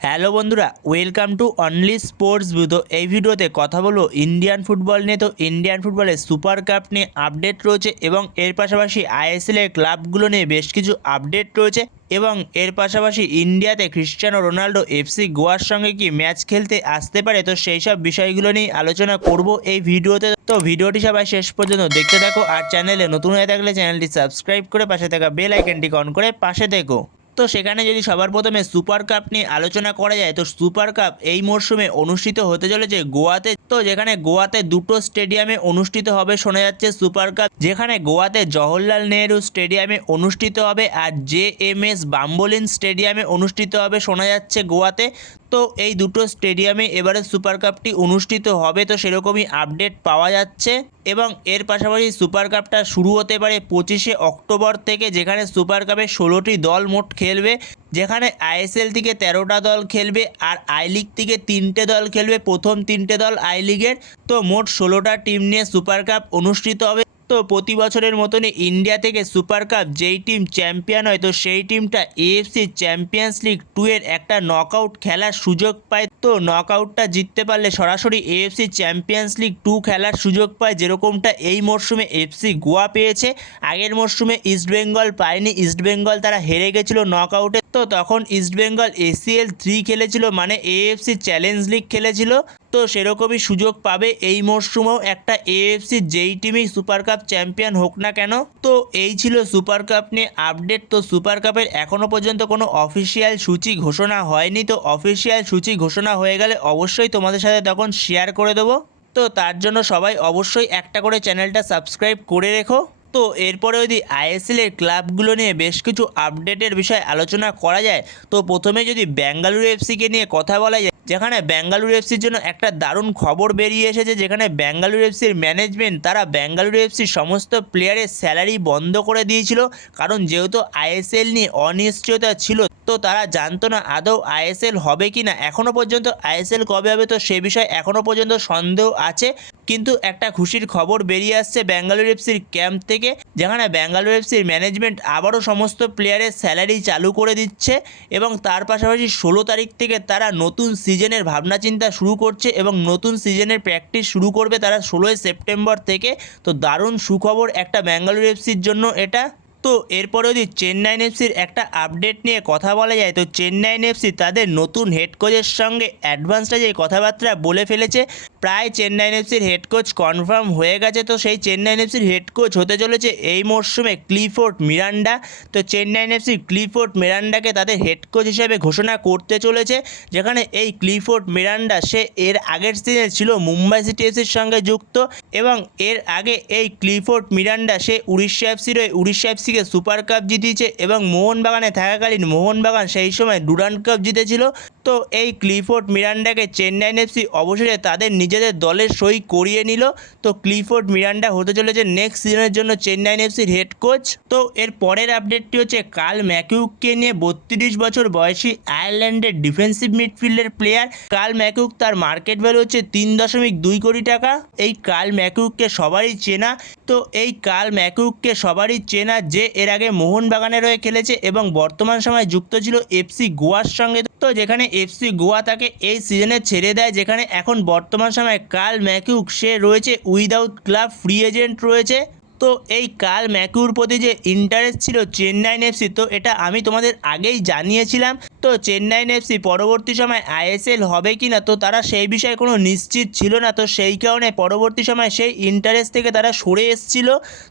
Hello বন্ধুরা welcome to only sports তো এই ভিডিওতে কথা বলব ইন্ডিয়ান ফুটবল নিয়ে। তো ইন্ডিয়ান ফুটবলের সুপার কাপ নিয়ে আপডেট রয়েছে এবং এর পাশাপাশি আইএসএল এর ক্লাবগুলো নিয়ে বেশ কিছু আপডেট রয়েছে এবং এর পাশাপাশি ইন্ডিয়াতে ক্রিশ্চিয়ানো রোনাল্ডো এফসি গোয়ার সঙ্গে কি ম্যাচ খেলতে আসতে পারে? তো সেই সব বিষয়গুলো নিয়ে আলোচনা করব এই ভিডিওতে। তো ভিডিওটি সবাই শেষ পর্যন্ত দেখতে থাকো আর চ্যানেলে নতুন হয়ে থাকলে চ্যানেলটি সাবস্ক্রাইব করে পাশে থাকা বেল আইকনটি অন করে পাশে দেখো তো সেখানে যদি সবার প্রথমে সুপার কাপ নিয়ে আলোচনা করা যায়, তো সুপার কাপ এই মরশুমে অনুষ্ঠিত হতে চলেছে গোয়াতে। তো যেখানে গোয়াতে দুটো স্টেডিয়ামে অনুষ্ঠিত হবে শোনা যাচ্ছে সুপার কাপ যেখানে গোয়াতে জওহরলাল নেহরু স্টেডিয়ামে অনুষ্ঠিত হবে আর জে এম এস বাম্বোলিন স্টেডিয়ামে অনুষ্ঠিত হবে শোনা যাচ্ছে গোয়াতে। তো এই দুটো স্টেডিয়ামে এবারে সুপার কাপটি অনুষ্ঠিত হবে, তো সেরকমই আপডেট পাওয়া যাচ্ছে। এবং এর পাশাপাশি সুপার কাপটা শুরু হতে পারে পঁচিশে অক্টোবর থেকে, যেখানে সুপার কাপে ষোলোটি দল মোট খেলবে, যেখানে আইএসএল থেকে তেরোটা দল খেলবে আর আই লিগ থেকে তিনটে দল খেলবে। প্রথম তিনটে দল আই লিগের, তো মোট ষোলোটা টিম নিয়ে সুপার কাপ অনুষ্ঠিত হবে। তো প্রতি বছরের মতনই ইন্ডিয়া থেকে সুপার কাপ যেই টিম চ্যাম্পিয়ন হয়, তো সেই টিমটা এএফসি চ্যাম্পিয়ন্স লিগ টু এর একটা নকআউট খেলার সুযোগ পায়। তো নকআউটটা জিততে পারলে সরাসরি এএফসি চ্যাম্পিয়ন্স লিগ টু খেলার সুযোগ পায়, যেরকমটা এই মরশুমে এফসি গোয়া পেয়েছে। আগের মরশুমে ইস্টবেঙ্গল পায়নি ইস্টবেঙ্গল তারা হেরে গেছিল নকআউটে তো তখন ইস্টবেঙ্গল এসিএল থ্রি খেলেছিল মানে এএফসি চ্যালেঞ্জ লিগ খেলেছিল। তো সেরকমই সুযোগ পাবে এই মরশুমেও একটা এএফসি যেই টিমই সুপার কাপ চ্যাম্পিয়ন হোক না কেন। তো এই ছিল সুপার কাপ নিয়ে আপডেট তো সুপার কাপের এখনও পর্যন্ত কোনো অফিসিয়াল সূচি ঘোষণা হয়নি। তো অফিসিয়াল সূচি ঘোষণা হয়ে গেলে অবশ্যই তোমাদের সাথে তখন শেয়ার করে দেবো। তো তার জন্য সবাই অবশ্যই একটা করে চ্যানেলটা সাবস্ক্রাইব করে রেখো। তো এরপরে যদি আইএসএল এর ক্লাবগুলো নিয়ে বেশ কিছু আপডেটের বিষয়ে আলোচনা করা যায়, তো প্রথমে যদি বেঙ্গালুরু এফসিকে নিয়ে কথা বলা যায়, যেখানে বেঙ্গালুরু এফসির জন্য একটা দারুণ খবর বেরিয়ে এসেছে, যেখানে বেঙ্গালুরু এফসির ম্যানেজমেন্ট তারা বেঙ্গালুরু এফসির সমস্ত প্লেয়ারের স্যালারি বন্ধ করে দিয়েছিল। কারণ যেহেতু আইএসএল নিয়ে অনিশ্চয়তা ছিল, তো তারা জানতো না আদৌ আইএসএল হবে কি না এখনও পর্যন্ত আইএসএল কবে হবে, তো সে বিষয়ে এখনও পর্যন্ত সন্দেহ আছে। কিন্তু একটা খুশির খবর বেরিয়ে আসছে ব্যাঙ্গালোর এফসির ক্যাম্প থেকে, যেখানে ব্যাঙ্গালোর এফসির ম্যানেজমেন্ট আবারও সমস্ত প্লেয়ারের স্যালারি চালু করে দিচ্ছে এবং তার পাশাপাশি ষোলো তারিখ থেকে তারা নতুন সিজনের ভাবনা চিন্তা শুরু করছে এবং নতুন সিজনের প্র্যাকটিস শুরু করবে তারা ষোলোই সেপ্টেম্বর থেকে। তো দারুণ সুখবর একটা ব্যাঙ্গালোর এফসির জন্য এটা। তো এরপরে যদি চেন্নাইন এফসির একটা আপডেট নিয়ে কথা বলা যায়, তো চেন্নাইন এফসি তাদের নতুন হেড কোচের সঙ্গে অ্যাডভান্সটা যে কথাবার্তা বলে ফেলেছে, প্রায় চেন্নাইন এফসির হেড কোচ কনফার্ম হয়ে গেছে। তো সেই চেন্নাইন এফসির হেড কোচ হতে চলেছে এই মরশুমে ক্লিফোর্ড মিরান্ডা। তো চেন্নাইন এফসির ক্লিফোর্ড মিরান্ডাকে তাদের হেড কোচ হিসেবে ঘোষণা করতে চলেছে, যেখানে এই ক্লিফোর্ড মিরান্ডা সে এর আগের সিজনে ছিল মুম্বাই সিটি এফসির সঙ্গে যুক্ত এবং এর আগে এই ক্লিফোর্ড মিরান্ডা সে উড়িষ্যা এফসির হয়ে উড়িষ্যা এফসিকে সুপার কাপ জিতিয়েছে এবং মোহনবাগানে থাকাকালীন মোহনবাগান সেই সময় ডুরান্ড কাপ জিতেছিল। তো এই ক্লিফোর্ড মিরান্ডাকে চেন্নাইন এফসি অবশেষে তাদের নিজেদের দলের সই করিয়ে নিল। তো ক্লিফোর্ড মিরান্ডা হতে চলেছে নেক্সট সিজনের জন্য চেন্নাইন এফসির হেড কোচ তো এর পরের আপডেটটি হচ্ছে কাল ম্যাকিউককে নিয়ে বত্রিশ বছর বয়সী আয়ারল্যান্ডের ডিফেন্সিভ মিডফিল্ডের প্লেয়ার কাল ম্যাকিউক তার মার্কেট ভ্যালু হচ্ছে তিন দশমিক দুই কোটি টাকা। এই কাল ম্যাকিউককে সবারই চেনা। তো এই কাল ম্যাকিউককে সবারই চেনা যে এর আগে মোহনবাগানের হয়ে খেলেছে এবং বর্তমান সময়ে যুক্ত ছিল এফসি গোয়ার সঙ্গে। তো যেখানে এফসি গোয়া তাকে এই সিজনে ছেড়ে দেয়, যেখানে এখন বর্তমান সময়ে কাল ম্যাকিউক সে রয়েছে উইদাউট ক্লাব ফ্রি এজেন্ট রয়েছে। তো এই কাল ম্যাকিউর প্রতি যে ইন্টারেস্ট ছিল চেন্নাইন এফসি তো এটা আমি তোমাদের আগেই জানিয়েছিলাম। তো চেন্নাইন এফসি পরবর্তী সময় আইএসএল হবে কি না তো তারা সেই বিষয়ে কোনো নিশ্চিত ছিল না। তো সেই কারণে পরবর্তী সময় সেই ইন্টারেস্ট থেকে তারা সরে এসেছিল।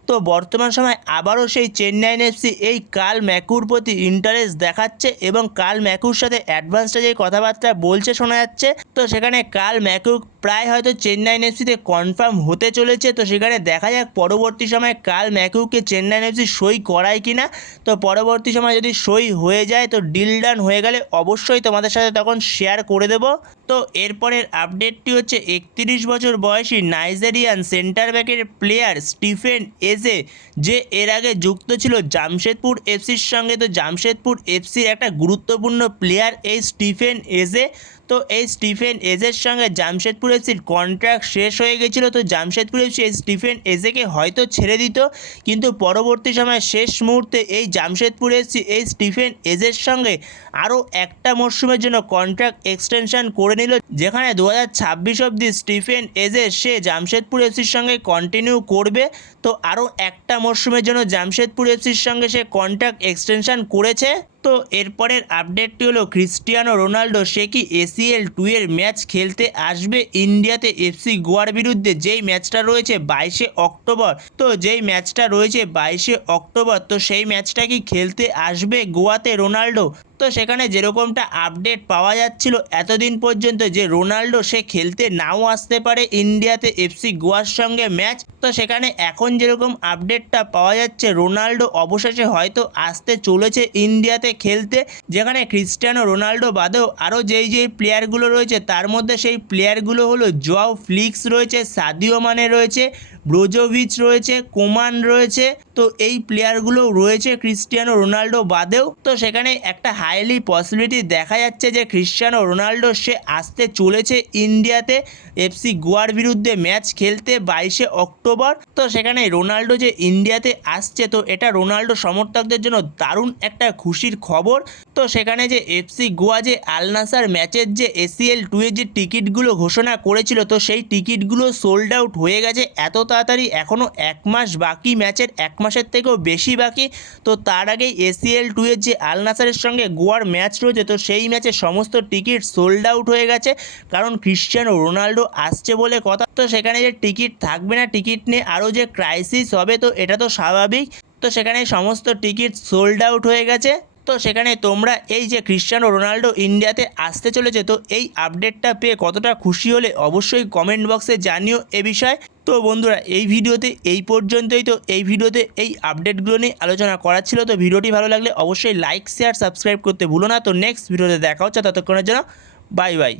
তো বর্তমান সময় আবারও সেই চেন্নাইন এফসি এই কাল ম্যাকুর প্রতি ইন্টারেস্ট দেখাচ্ছে এবং কাল ম্যাকুর সাথে অ্যাডভান্সটা যে কথাবার্তা বলছে শোনা যাচ্ছে। তো সেখানে কাল ম্যাকুক প্রায় হয়তো চেন্নাইন এফসিতে কনফার্ম হতে চলেছে। তো সেখানে দেখা যাক পরবর্তী সময় কাল ম্যাকুকে চেন্নাইন এফসি সই করায় কি না তো পরবর্তী সময় যদি সই হয়ে যায়, তো ডিল ডান হয়ে গেলে অবশ্যই তোমাদের সাথে তখন শেয়ার করে দেব। তো এরপরের আপডেটটি হচ্ছে, একত্রিশ বছর বয়সী নাইজেরিয়ান সেন্টার ব্যাকের প্লেয়ার স্টিফেন এসে যে এর আগে যুক্ত ছিল জামশেদপুর এফসির সঙ্গে। তো জামশেদপুর এফসির একটা গুরুত্বপূর্ণ প্লেয়ার এই স্টিফেন এজে। তো এই স্টিফেন এজের সঙ্গে জামশেদপুর এফসির কন্ট্রাক্ট শেষ হয়ে গেছিল, তো জামশেদপুর এফসি এই স্টিফেন এজেকে হয়তো ছেড়ে দিত, কিন্তু পরবর্তী সময় শেষ মুহূর্তে এই জামশেদপুর এফসি এই স্টিফেন এজের সঙ্গে আরও একটা মরশুমের জন্য কন্ট্রাক্ট এক্সটেনশন করে নিল, যেখানে দু হাজার ছাব্বিশ অবধি স্টিফেন এজে সে জামশেদপুর এফসির সঙ্গে কন্টিনিউ করবে, তো আরও একটা মরশুমের জন্য জামশেদপুর এফসির সঙ্গে সে কন্ট্রাক্ট এক্সটেনশন করেছে। এরপরের আপডেটটি হলো ক্রিস্টিয়ানো রোনাল্ডো সে কি এসিএল টু এর ম্যাচ খেলতে আসবে ইন্ডিয়াতে এফসি গোয়ার বিরুদ্ধে? যেই ম্যাচটা রয়েছে বাইশে অক্টোবর, তো যেই ম্যাচটা রয়েছে বাইশে অক্টোবর, তো সেই ম্যাচটা কি খেলতে আসবে গোয়াতে রোনাল্ডো তো সেখানে যেরকমটা আপডেট পাওয়া যাচ্ছিল এতদিন পর্যন্ত যে রোনাল্ডো সে খেলতে নাও আসতে পারে ইন্ডিয়াতে এফসি গোয়ার সঙ্গে ম্যাচ তো সেখানে এখন যেরকম আপডেটটা পাওয়া যাচ্ছে, রোনাল্ডো অবশেষে হয়তো আসতে চলেছে ইন্ডিয়াতে খেলতে, যেখানে ক্রিস্টিয়ানো রোনাল্ডো বাদেও আরও যেই যেই প্লেয়ারগুলো রয়েছে, তার মধ্যে সেই প্লেয়ারগুলো হলো জোয়াও ফ্লিক্স রয়েছে সাদিও মানে রয়েছে ব্রোজোভিচ রয়েছে, কোমান রয়েছে, তো এই প্লেয়ারগুলো রয়েছে ক্রিস্টিয়ানো রোনাল্ডো বাদেও। তো সেখানে একটা হাইলি পসিবিলিটি দেখা যাচ্ছে যে ক্রিস্টিয়ানো রোনাল্ডো সে আসতে চলেছে ইন্ডিয়াতে। এফসি গোয়ার বিরুদ্ধে ম্যাচ খেলতে বাইশে অক্টোবর। তো সেখানে রোনাল্ডো যে ইন্ডিয়াতে আসছে, তো এটা রোনাল্ডো সমর্থকদের জন্য দারুণ একটা খুশির খবর। তো সেখানে যে এফসি গোয়া যে আলনাসার ম্যাচের যে এসিএল টু এর যে টিকিটগুলো ঘোষণা করেছিল, তো সেই টিকিটগুলো সোল্ড আউট হয়ে গেছে। এত তাড়াতাড়ি এখনও এক মাস বাকি ম্যাচের, এক মাসের থেকেও বেশি বাকি। তো তার আগেই এসিএল টু এর যে আল নাসারের সঙ্গে গোয়ার ম্যাচ রয়েছে, তো সেই ম্যাচে সমস্ত টিকিট সোল্ড আউট হয়ে গেছে। কারণ ক্রিশ্চিয়ানো রোনাল্ডো আসছে বলে কথা, তো সেখানে যে টিকিট থাকবে না, টিকিট নিয়ে আরও যে ক্রাইসিস হবে, তো এটা তো স্বাভাবিক। তো সেখানে সমস্ত টিকিট সোল্ড আউট হয়ে গেছে। তো সেখানে তোমরা এই যে ক্রিশ্চিয়ানো রোনাল্ডো ইন্ডিয়াতে আসতে চলেছে, তো এই আপডেটটা পেয়ে কতটা খুশি হলে অবশ্যই কমেন্ট বক্সে জানিও এ বিষয়ে। তো বন্ধুরা, এই ভিডিওতে এই পর্যন্তই। তো এই ভিডিওতে এই আপডেটগুলো নিয়ে আলোচনা করা ছিল। তো ভিডিওটি ভালো লাগলে অবশ্যই লাইক শেয়ার সাবস্ক্রাইব করতে ভুলো না। তো নেক্সট ভিডিওতে দেখা হচ্ছে। ততক্ষণের জন্য বাই বাই